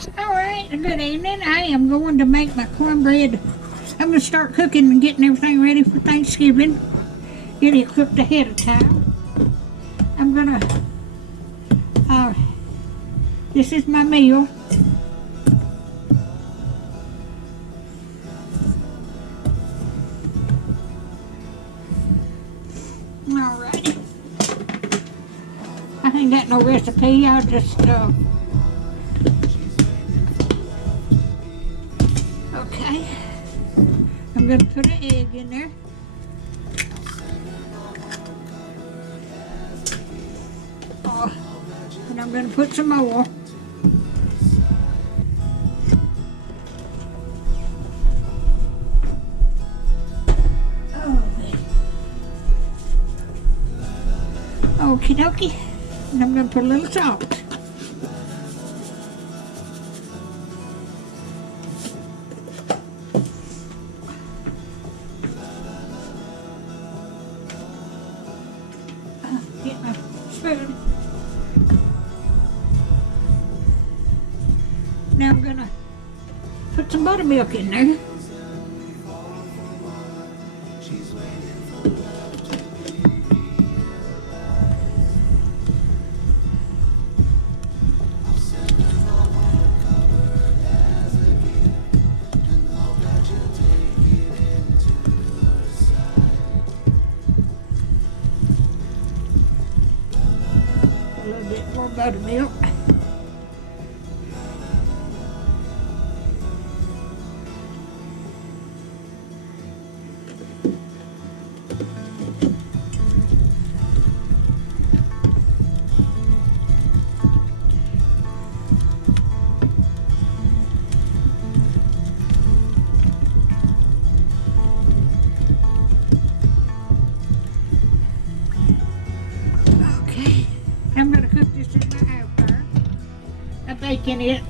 Alright, good evening. I am going to make my cornbread. I'm going to start cooking and getting everything ready for Thanksgiving. Get it cooked ahead of time. I'm going to, this is my meal. Alright. I ain't got no recipe. I'll just, okay. I'm going to put an egg in there. Oh, and I'm going to put some more. Okie dokie. And I'm going to put a little salt. Get my spoon. Now I'm going to put some buttermilk in there. A little bit more buttermilk. Okay, I'm going to cook this in my air fryer. I'm baking it.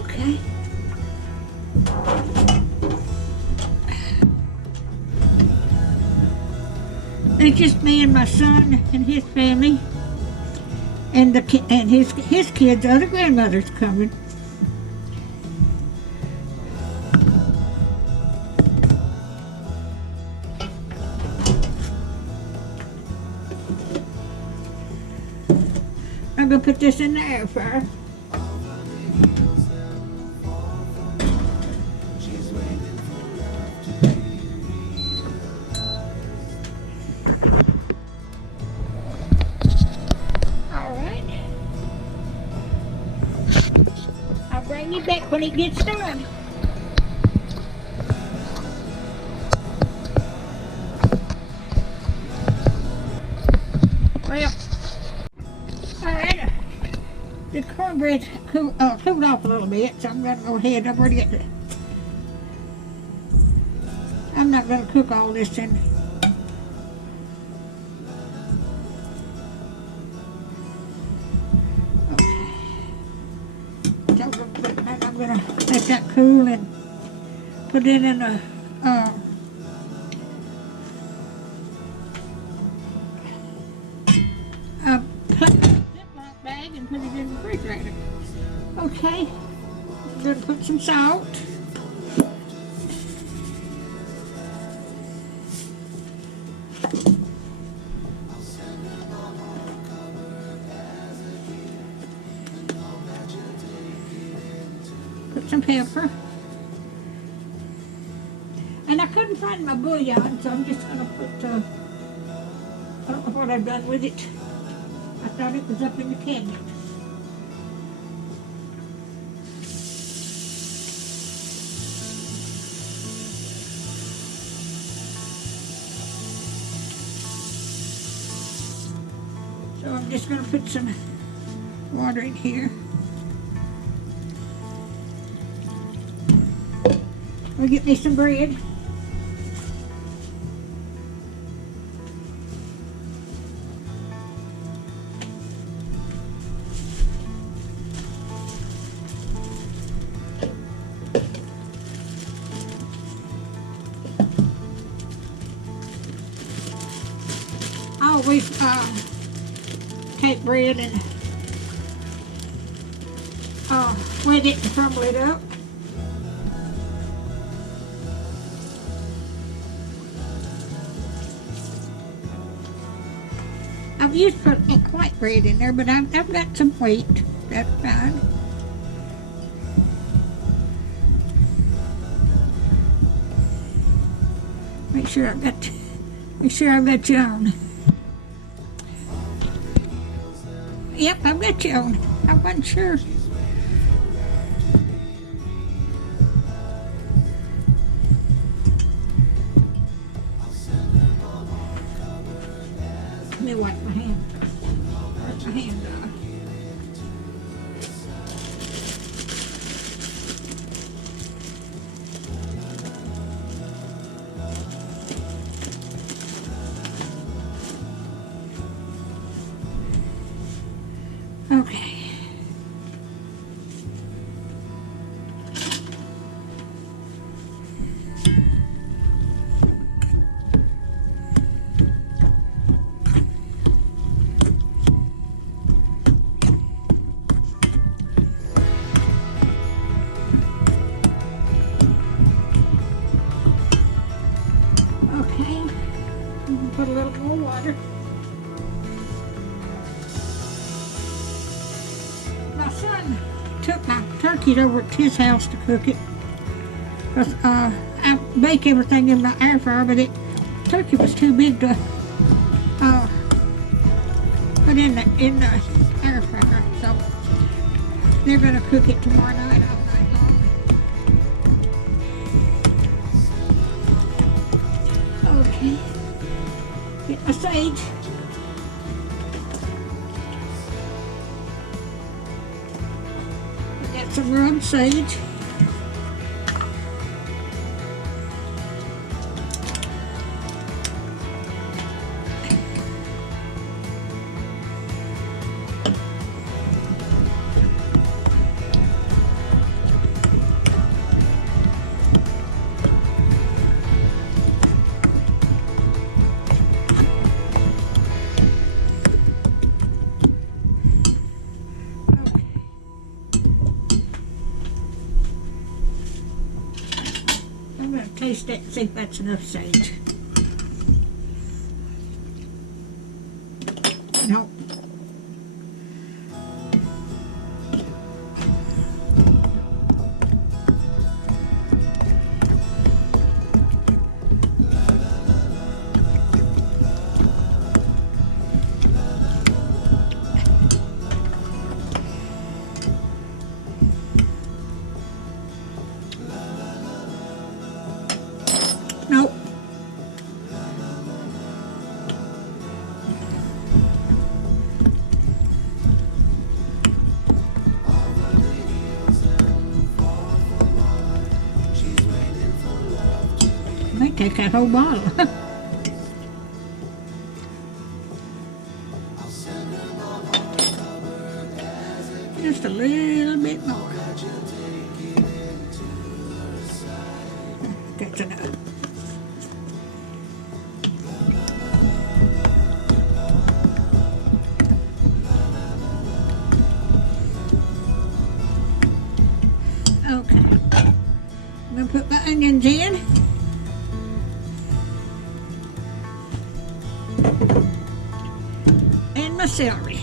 Okay. It's just me and my son and his family, and his kids. Other grandmother's coming. I'm gonna put this in the air fryer. I'll bring you back when it gets done. Well, alright, the cornbread's cooled off a little bit, so I'm going to go ahead. I've already got I'm not going to cook all this in. I'm going to let that cool and put it in a Ziploc bag and put it in the refrigerator. Okay, I'm going to put some salt. Put some pepper. And I couldn't find my bouillon, so I'm just going to put, I don't know what I've done with it. I thought it was up in the cabinet. So I'm just going to put some water in here. I'll get me some bread. I always take bread and wet it and crumble it up. I've used to put white bread in there, but I've got some wheat. That's fine. Make sure I've got you on. Yep, I've got you on. I wasn't sure. Let me wipe my hand. Wipe my hand off. Okay. Okay. Put a little more water. My son took my turkeys over to his house to cook it, because I bake everything in my air fryer, but turkey was too big to put in the air fryer, so they're gonna cook it tomorrow night all night long. Okay, get my sage. Got some rubbed sage. I'm going to taste it and see if that's enough sage. No. Nope. I might take that whole bottle. Just a little bit more. That's enough. Okay, I'm going to put my onions in. And my celery.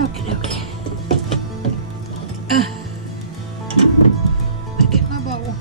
Okay, okay. Let me get my bowl.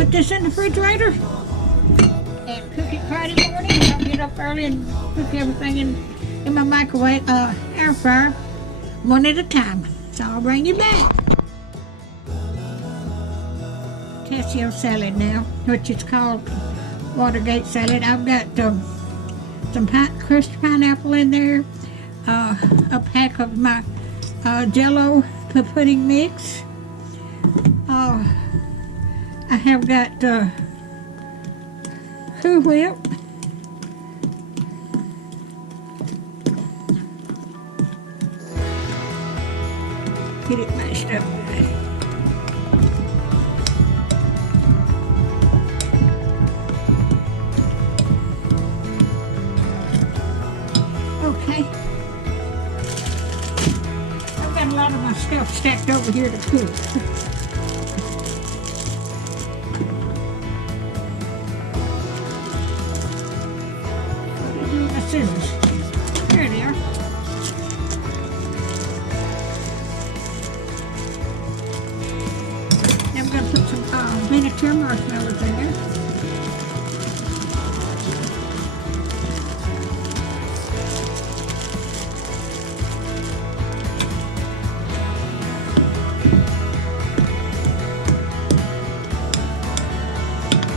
put this in the refrigerator and cook it Friday morning. I'll get up early and cook everything in my microwave, air fryer, one at a time. So I'll bring you back. Potato salad now, which is called Watergate salad. I've got some crushed pineapple in there, a pack of my Jello pudding mix. I have got Cool Whip. Get it mashed up good. Okay. I've got a lot of my stuff stacked over here to cook. My scissors. There they are. I'm going to put some miniature marshmallows in there.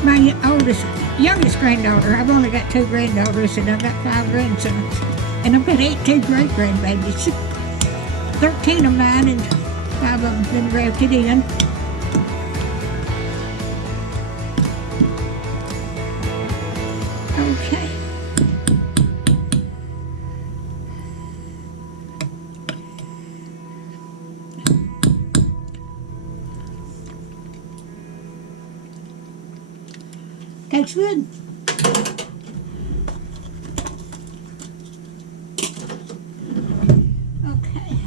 My youngest granddaughter, I've only got 2 granddaughters and I've got 5 grandsons. And I've got 18 great-grandbabies. 13 of mine and 5 of them been grafted in. Okay. Tastes good. Okay.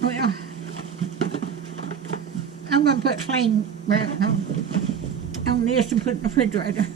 Well, I'm going to put plain wrap on this and put it in the refrigerator.